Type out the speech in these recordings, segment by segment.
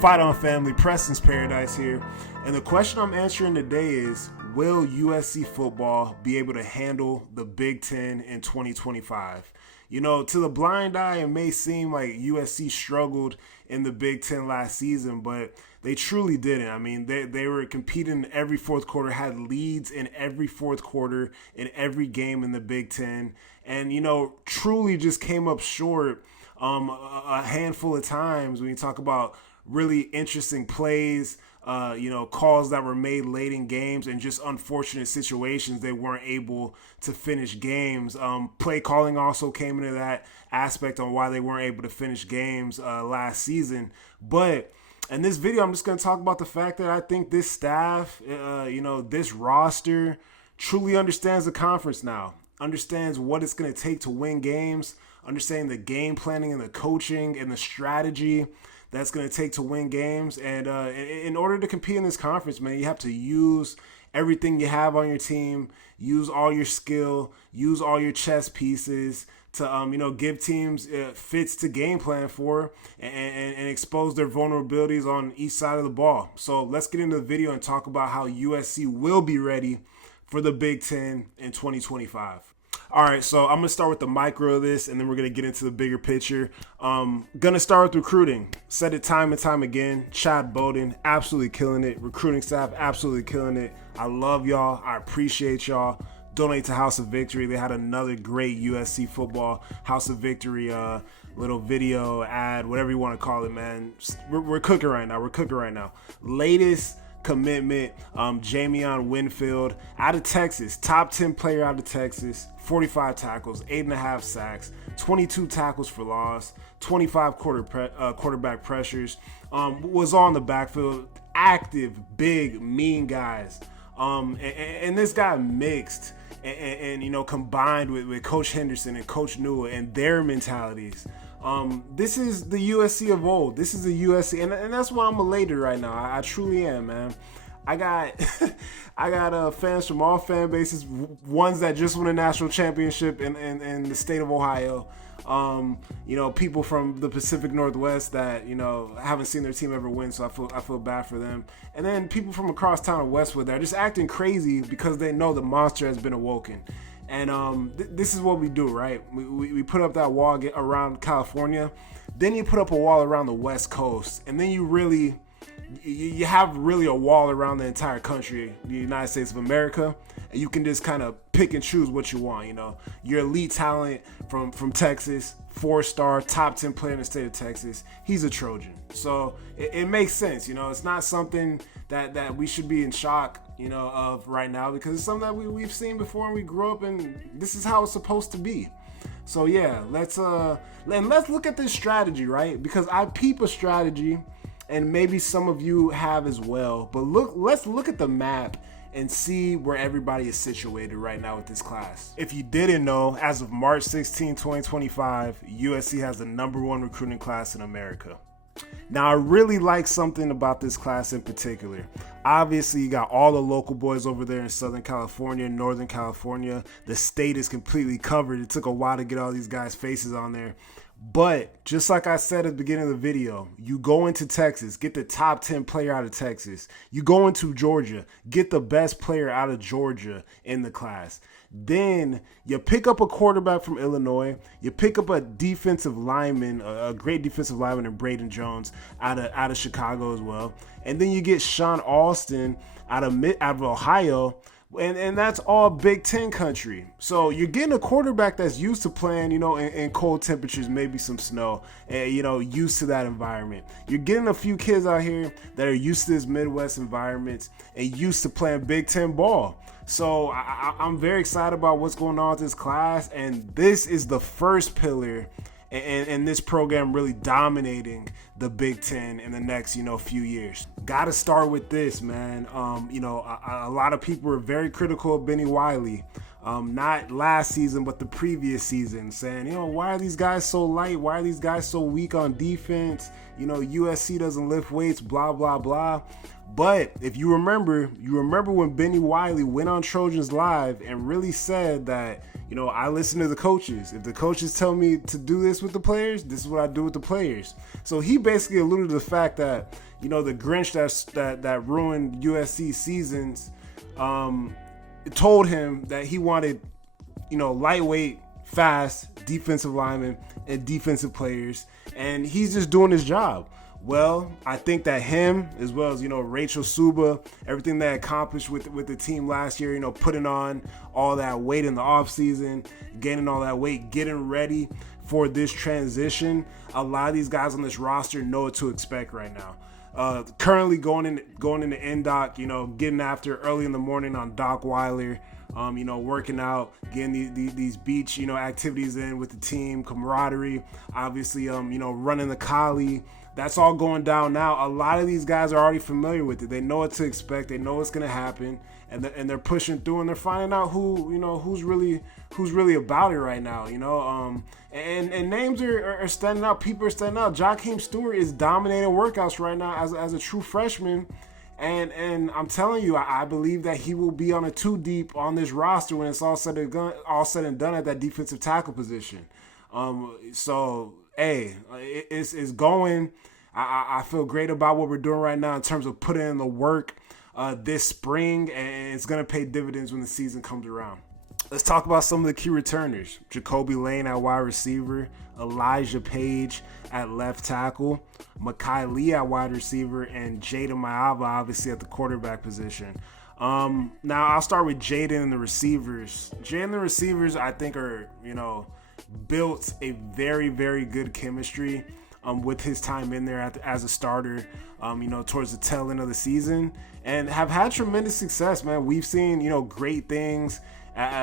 Fight on family, Preston's Paradise here. And the question I'm answering today is, will USC football be able to handle the Big Ten in 2025? You know, to the blind eye, it may seem like USC struggled in the Big Ten last season, but they truly didn't. I mean, they were competing every fourth quarter, had leads in every fourth quarter in every game in the Big Ten, and, you know, truly just came up short a handful of times when you talk about really interesting plays, calls that were made late in games, and just unfortunate situations they weren't able to finish games. Play calling also came into that aspect on why they weren't able to finish games last season. But in this video, I'm just going to talk about the fact that I think this staff, this roster truly understands the conference now, understands what it's going to take to win games, understanding the game planning and the coaching and the strategy that's going to take to win games. And in order to compete in this conference, man, you have to use everything you have on your team, use all your skill, use all your chess pieces to, give teams fits to game plan for and expose their vulnerabilities on each side of the ball. So let's get into the video and talk about how USC will be ready for the Big Ten in 2025. All right, so I'm going to start with the micro of this, and then we're going to get into the bigger picture. Going to start with recruiting. Said it time and time again. Chad Bowden, absolutely killing it. Recruiting staff, absolutely killing it. I love y'all. I appreciate y'all. Donate to House of Victory. They had another great USC football House of Victory little video, ad, whatever you want to call it, man. We're cooking right now. Latest commitment, Jamion Winfield out of Texas, top 10 player out of Texas, 45 tackles, 8.5 sacks, 22 tackles for loss, 25 quarterback pressures, was on the backfield, active, big, mean guys. And this guy mixed and combined with Coach Henderson and Coach Newell and their mentalities. This is the USC of old. This is the USC, and that's why I'm elated right now. I truly am, man. I got fans from all fan bases, ones that just won a national championship in the state of Ohio. People from the Pacific Northwest that haven't seen their team ever win, so I feel bad for them. And then people from across town of Westwood that are just acting crazy because they know the monster has been awoken. And this is what we do, right? We put up that wall around California, then you put up a wall around the West Coast, and then you have really a wall around the entire country, the United States of America, and you can just kind of pick and choose what you want. Your elite talent from Texas, 4-star, top 10 player in the state of Texas, he's a Trojan. So it makes sense. It's not something that we should be in shock of right now, because it's something that we've seen before and we grew up, and this is how it's supposed to be. So yeah, let's look at this strategy, right? Because I peep a strategy, and maybe some of you have as well. But let's look at the map and see where everybody is situated right now with this class. If you didn't know, as of March 16, 2025, USC has the #1 recruiting class in America. Now, I really like something about this class in particular. Obviously, you got all the local boys over there in Southern California, Northern California. The state is completely covered. It took a while to get all these guys' faces on there. But just like I said at the beginning of the video, you go into Texas, get the top 10 player out of Texas. You go into Georgia, get the best player out of Georgia in the class. Then you pick up a quarterback from Illinois. You pick up a defensive lineman, a great defensive lineman in Braden Jones out of Chicago as well. And then you get Sean Alston out of Ohio. And that's all Big Ten country. So you're getting a quarterback that's used to playing, in cold temperatures, maybe some snow, and, used to that environment. You're getting a few kids out here that are used to this Midwest environment and used to playing Big Ten ball. So I'm very excited about what's going on with this class. And this is the first pillar and this program really dominating the Big Ten in the next, few years. Got to start with this, man. A lot of people are very critical of Benny Wiley. not last season, but the previous season, saying, why are these guys so light? Why are these guys so weak on defense? USC doesn't lift weights, blah, blah, blah. But if you remember when Benny Wiley went on Trojans Live and really said that, I listen to the coaches. If the coaches tell me to do this with the players, this is what I do with the players. So he basically alluded to the fact that, the Grinch that ruined USC seasons, told him that he wanted, lightweight, fast defensive linemen and defensive players, and he's just doing his job. Well, I think that him, as well as, Rachel Suba, everything they accomplished with the team last year, putting on all that weight in the offseason, gaining all that weight, getting ready for this transition, a lot of these guys on this roster know what to expect right now. Currently going into NDOC, getting after early in the morning on Doc Weiler, working out, getting these beach, activities in with the team, camaraderie, obviously, running the collie. That's all going down now. A lot of these guys are already familiar with it. They know what to expect. They know what's going to happen, and they're pushing through, and they're finding out who's really about it right now. And names are standing out. People are standing out. Jakeem Stewart is dominating workouts right now as a true freshman, and I'm telling you, I believe that he will be on a 2 deep on this roster when it's all said and done at that defensive tackle position. So hey, it's going. I feel great about what we're doing right now in terms of putting in the work this spring, and it's going to pay dividends when the season comes around. Let's talk about some of the key returners. Jacoby Lane at wide receiver, Elijah Page at left tackle, Makai Lee at wide receiver, and Jaden Maava obviously at the quarterback position. Now I'll start with Jaden and the receivers. Jaden and the receivers, I think, are, built a very, very good chemistry with his time in there as a starter, towards the tail end of the season, and have had tremendous success, man. We've seen, great things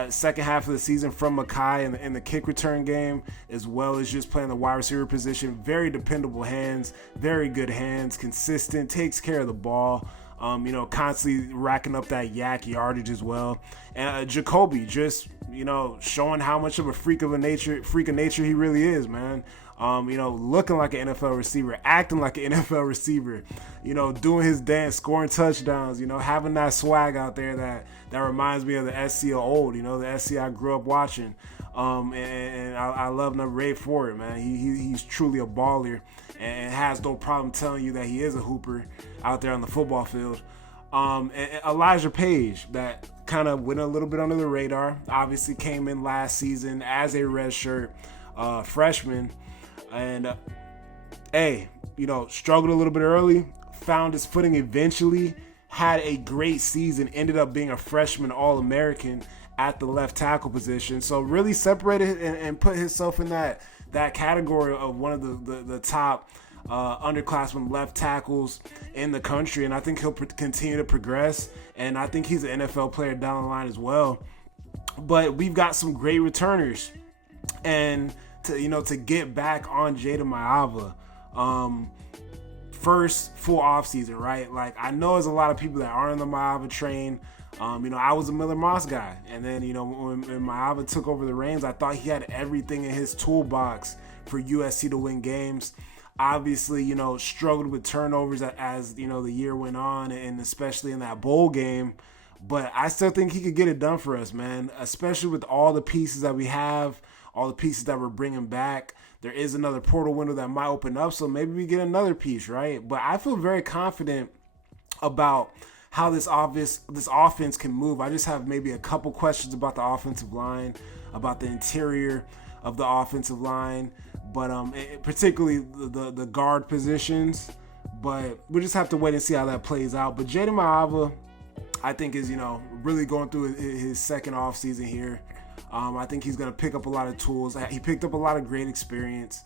second half of the season from Makai in the kick return game, as well as just playing the wide receiver position. Very dependable hands, very good hands, consistent, takes care of the ball. Constantly racking up that yak yardage as well. And Jacoby just, showing how much of a freak of nature he really is, man. Looking like an NFL receiver, acting like an NFL receiver, doing his dance, scoring touchdowns, having that swag out there that reminds me of the SC of old, the SC I grew up watching. And I love number 8 for it, man. He's truly a baller and has no problem telling you that he is a hooper out there on the football field. And Elijah Page, that kind of went a little bit under the radar, obviously came in last season as a redshirt freshman, and struggled a little bit early, found his footing eventually, had a great season, ended up being a freshman All-American at the left tackle position. So really separated and put himself in that category of one of the top underclassmen left tackles in the country, and I think he'll continue to progress, and I think he's an NFL player down the line as well. But we've got some great returners, and to get back on Jaden Maava, first full offseason, right? Like, I know there's a lot of people that aren't on the Maava train. I was a Miller Moss guy, and then when Maava took over the reins, I thought he had everything in his toolbox for USC to win games. Obviously, struggled with turnovers as the year went on, and especially in that bowl game. But I still think he could get it done for us, man, especially with all the pieces that we have, all the pieces that we're bringing back. There is another portal window that might open up, so maybe we get another piece, right? But I feel very confident about how this offense can move. I just have maybe a couple questions about the offensive line, about the interior of the offensive line, but particularly the guard positions. But we'll just have to wait and see how that plays out. But Jaden Maava, I think, is really going through his second off season here. I think he's going to pick up a lot of tools. He picked up a lot of great experience,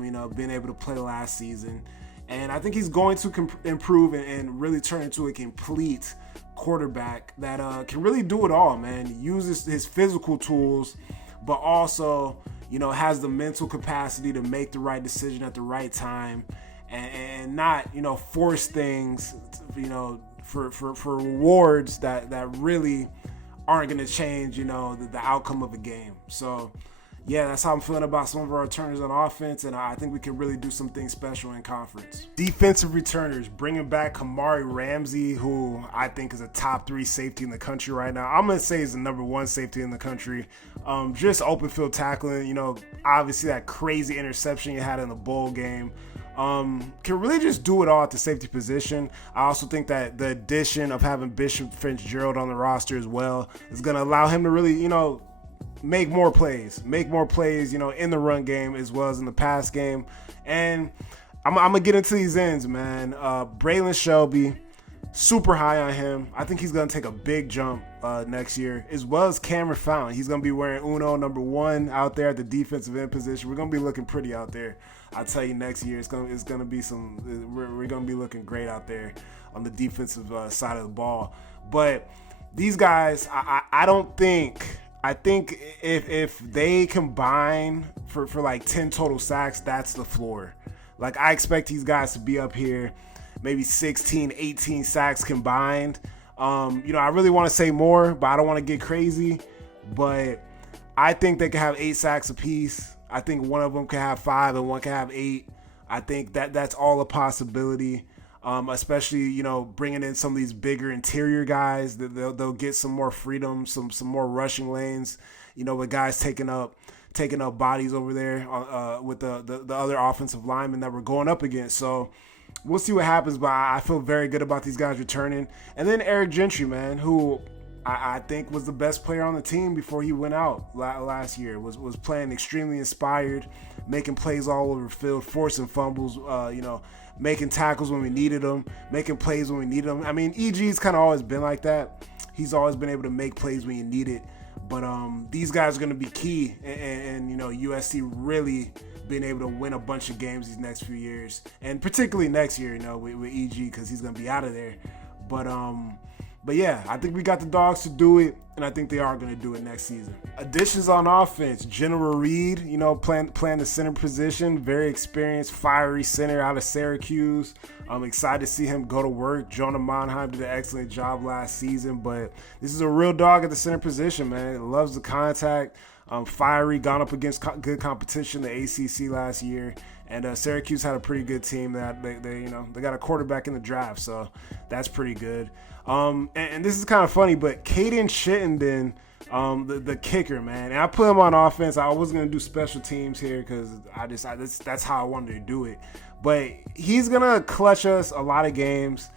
being able to play last season. And I think he's going to improve and really turn into a complete quarterback that can really do it all, man. He uses his physical tools, but also, has the mental capacity to make the right decision at the right time and not, force things, for rewards that really aren't going to change, the outcome of a game. So, yeah, that's how I'm feeling about some of our returners on offense, and I think we can really do some things special in conference. Defensive returners, bringing back KAMERYNFOUNTAINUSC, who I think is a top 3 safety in the country right now. I'm going to say he's the number 1 safety in the country. Just open field tackling, obviously that crazy interception you had in the bowl game. Can really just do it all at the safety position. I also think that the addition of having Bishop Fitzgerald on the roster as well is going to allow him to really, make more plays, in the run game as well as in the pass game. And I'm going to get into these ends, man. Braylon Shelby, super high on him. I think he's going to take a big jump next year, as well as Cameron Fountain. He's going to be wearing Uno #1 out there at the defensive end position. We're going to be looking pretty out there. I'll tell you, next year it's going to be we're going to be looking great out there on the defensive side of the ball. But these guys, I think if they combine for like 10 total sacks, that's the floor. Like, I expect these guys to be up here, maybe 16, 18 sacks combined. I really want to say more, but I don't want to get crazy. But I think they can have 8 sacks apiece. I think one of them can have 5 and one can have 8. I think that's all a possibility. Especially, bringing in some of these bigger interior guys, they'll get some more freedom, some more rushing lanes, with guys taking up bodies over there with the other offensive linemen that we're going up against. So we'll see what happens, but I feel very good about these guys returning. And then Eric Gentry, man, who I think was the best player on the team before he went out last year, was playing extremely inspired, making plays all over the field, forcing fumbles, making tackles when we needed them, making plays when we needed them. I mean, EG's kind of always been like that. He's always been able to make plays when you need it. But these guys are going to be key, and USC really being able to win a bunch of games these next few years, and particularly next year, with EG, because he's going to be out of there. But yeah, I think we got the dogs to do it, and I think they are going to do it next season. Additions on offense: General Reed, playing the center position, very experienced, fiery center out of Syracuse. I'm excited to see him go to work. Jonah Monheim did an excellent job last season, but this is a real dog at the center position, man. Loves the contact. Fiery, gone up against good competition, the ACC last year, and Syracuse had a pretty good team. That they got a quarterback in the draft, so that's pretty good. And this is kind of funny, but Caden Chittenden, the kicker, man, and I put him on offense. I wasn't gonna do special teams here because that's how I wanted to do it. But he's gonna clutch us a lot of games.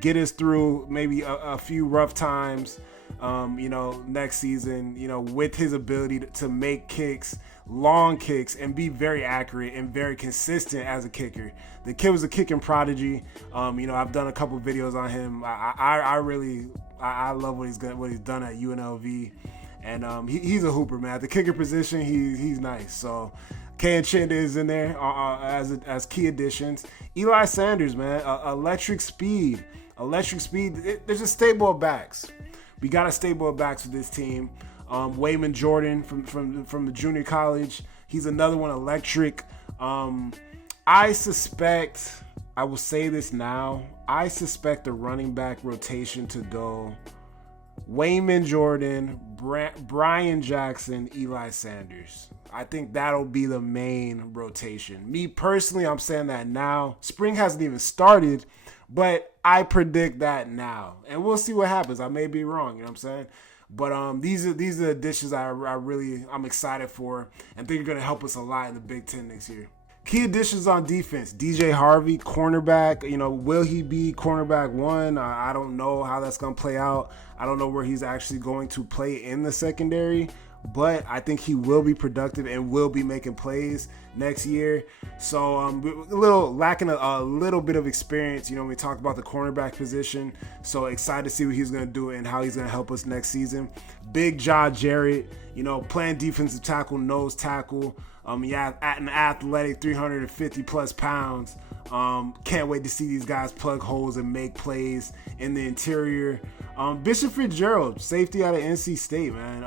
Get us through maybe a few rough times. Next season, with his ability to make kicks, long kicks, and be very accurate and very consistent as a kicker. The kid was a kicking prodigy. I've done a couple videos on him. I love what he's done at UNLV, and he's a hooper, man. At the kicker position, he's nice. So K&N Chittenden is in there as key additions. Eli Sanders, man, electric speed. There's a stable of backs. We got a stable of backs for this team. Wayman Jordan from the junior college. He's another one, electric. I will say this now, I suspect the running back rotation to go Wayman Jordan, Brian Jackson, Eli Sanders. I think that'll be the main rotation. Me personally, I'm saying that now. Spring hasn't even started, but I predict that now. And we'll see what happens. I may be wrong, you know what I'm saying? But these are the additions I'm excited for, and think are going to help us a lot in the Big Ten next year. Key additions on defense: DJ Harvey, cornerback. Will he be cornerback 1? I don't know how that's going to play out. I don't know where he's actually going to play in the secondary, but I think he will be productive and will be making plays next year. So lacking a little bit of experience, when we talk about the cornerback position. So excited to see what he's going to do and how he's going to help us next season. Big Jaw Jarrett, playing defensive tackle, nose tackle. At an athletic 350 plus pounds. Can't wait to see these guys plug holes and make plays in the interior. Bishop Fitzgerald, safety out of NC State, man.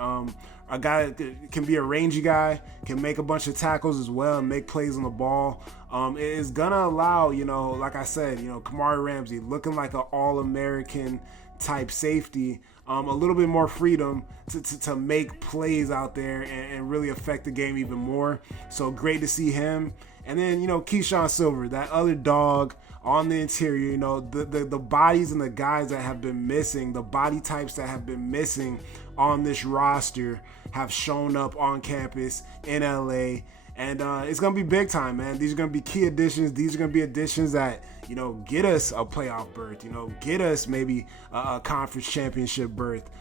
a guy that can be a rangy guy, can make a bunch of tackles as well and make plays on the ball. It is gonna allow, like I said, Kamari Ramsey looking like an All-American type safety, a little bit more freedom to make plays out there and really affect the game even more. So great to see him. And then, Keyshawn Silver, that other dog on the interior, the bodies and the guys that have been missing, the body types that have been missing on this roster have shown up on campus in LA. And it's going to be big time, man. These are going to be key additions. These are going to be additions that, get us a playoff berth, get us maybe a conference championship berth,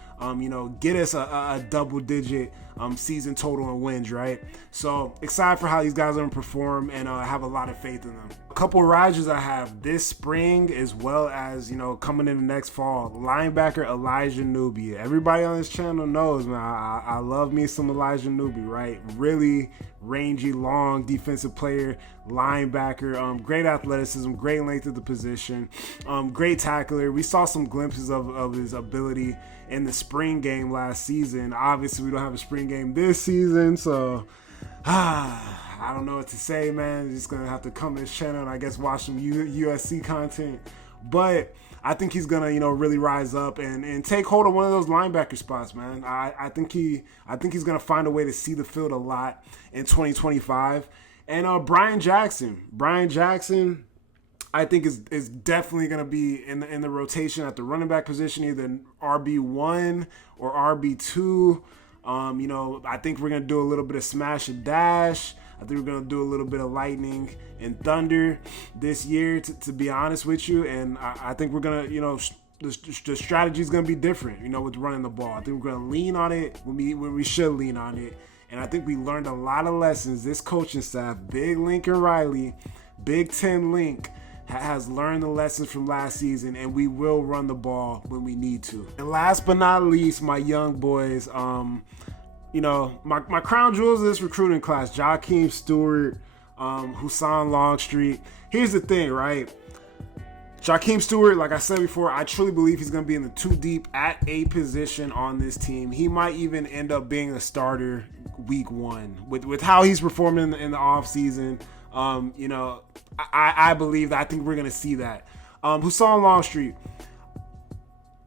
get us a double-digit season total in wins, right? So excited for how these guys are going to perform, and I have a lot of faith in them. A couple of risers I have this spring as well as, coming in the next fall. Linebacker Elijah Newby. Everybody on this channel knows, man, I love me some Elijah Newby, right? Really rangy, long defensive player, linebacker, great athleticism, great length of the position, great tackler. We saw some glimpses of his ability in the spring game last season. Obviously, we don't have a spring game this season, so I don't know what to say, man. Just gonna have to come to this channel and I guess watch some USC content. But I think he's gonna, really rise up and take hold of one of those linebacker spots, man. I think he's gonna find a way to see the field a lot in 2025. And Brian Jackson, I think is definitely gonna be in the rotation at the running back position, either RB1 or RB2. I think we're gonna do a little bit of smash and dash. I think we're going to do a little bit of lightning and thunder this year, to be honest with you. And I think we're going to, the strategy is going to be different, with running the ball. I think we're going to lean on it when we should lean on it. And I think we learned a lot of lessons. This coaching staff, Big Lincoln Riley, BIG10 Link, has learned the lessons from last season, and we will run the ball when we need to. And last but not least, my young boys, my crown jewels of this recruiting class, Jakeem Stewart, Hassan Longstreet. Here's the thing, right? Jakeem Stewart, like I said before, I truly believe he's going to be in the 2 deep at a position on this team. He might even end up being a starter week 1 with how he's performing in the offseason. I believe that. I think we're going to see that. Hassan Longstreet.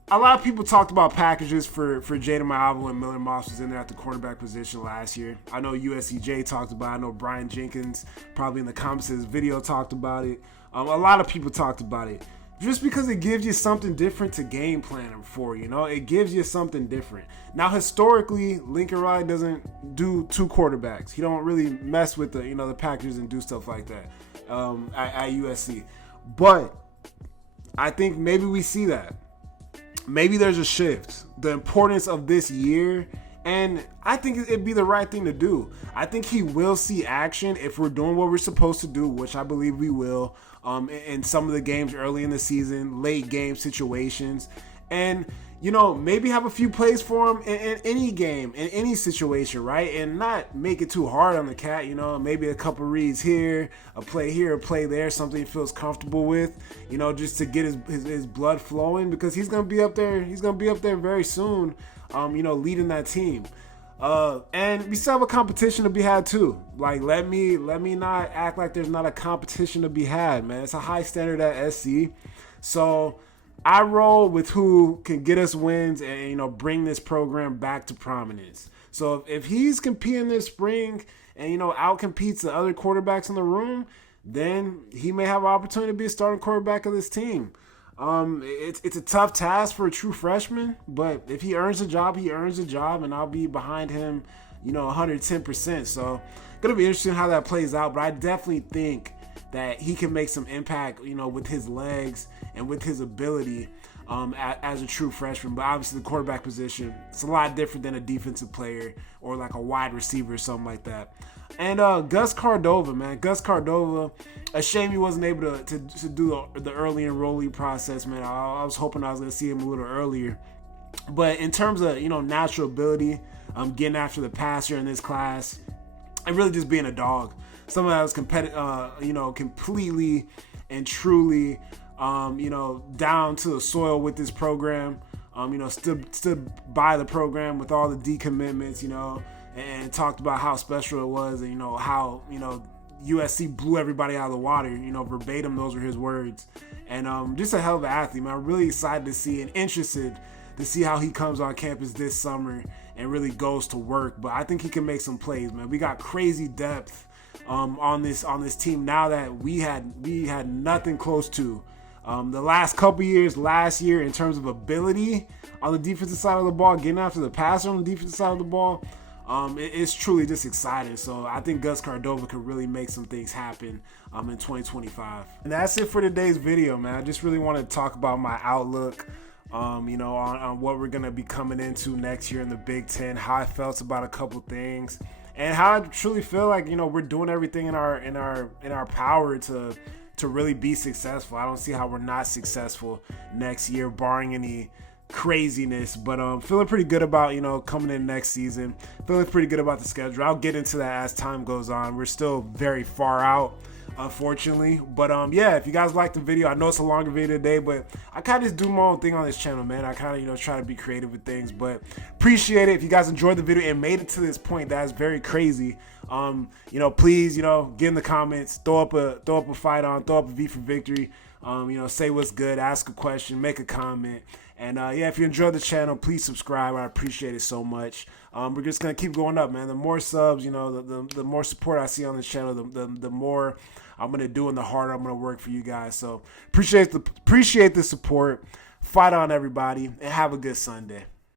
A lot of people talked about packages for Jaden Maavo when Miller Moss was in there at the cornerback position last year. I know USCJ talked about it. I know Brian Jenkins probably in the comments of this video talked about it. A lot of people talked about it. Just because it gives you something different to game plan for, it gives you something different. Now, historically, Lincoln Riley doesn't do 2 quarterbacks. He don't really mess with the, the packages and do stuff like that at USC. But I think maybe we see that. Maybe there's a shift. The importance of this year, and I think it'd be the right thing to do. I think he will see action if we're doing what we're supposed to do, which I believe we will, in some of the games early in the season, late game situations. And, maybe have a few plays for him in any game, in any situation, right? And not make it too hard on the cat, maybe a couple reads here, a play there, something he feels comfortable with, just to get his blood flowing, because he's going to be up there. He's going to be up there very soon, leading that team. And we still have a competition to be had too. Like, let me not act like there's not a competition to be had, man. It's a high standard at SC. So I roll with who can get us wins and, bring this program back to prominence. So if he's competing this spring and, outcompetes the other quarterbacks in the room, then he may have an opportunity to be a starting quarterback of this team. It's a tough task for a true freshman, but if he earns a job, he earns a job, and I'll be behind him, 110%. So going to be interesting how that plays out, but I definitely think that he can make some impact, with his legs and with his ability as a true freshman. But obviously the quarterback position, it's a lot different than a defensive player or like a wide receiver or something like that. And Gus Cardova, man. Gus Cardova, a shame he wasn't able to do the early enrollee process, man. I was hoping I was going to see him a little earlier. But in terms of, natural ability, getting after the passer in this class, and really just being a dog. Someone that was completely and truly, down to the soil with this program. stood by the program with all the decommitments, and talked about how special it was, and how USC blew everybody out of the water. Verbatim, those were his words. And just a hell of an athlete, man. I'm really excited to see and interested to see how he comes on campus this summer and really goes to work. But I think he can make some plays, man. We got crazy depth on this team now that we had nothing close to. The last couple years, last year, in terms of ability on the defensive side of the ball, getting after the passer on the defensive side of the ball, it's truly just exciting. So I think Gus Cardova could really make some things happen in 2025. And that's it for today's video, man. I just really want to talk about my outlook, on what we're going to be coming into next year in the Big Ten, how I felt about a couple things, and how I truly feel like, we're doing everything in our power to really be successful. I don't see how we're not successful next year, barring any craziness. But feeling pretty good about, coming in next season. Feeling pretty good about the schedule. I'll get into that as time goes on. We're still very far out, unfortunately. But yeah, if you guys like the video, I know it's a longer video today, but I kind of just do my own thing on this channel, man. I kind of, try to be creative with things. But appreciate it. If you guys enjoyed the video and made it to this point, that's very crazy. Please, get in the comments, throw up a fight on, throw up a V for victory. Say what's good, ask a question, make a comment. And yeah, if you enjoyed the channel, please subscribe. I appreciate it so much. We're just gonna keep going up, man. The more subs, the more support I see on this channel, the more I'm gonna do and the harder I'm gonna work for you guys. So appreciate the support. Fight on, everybody, and have a good Sunday.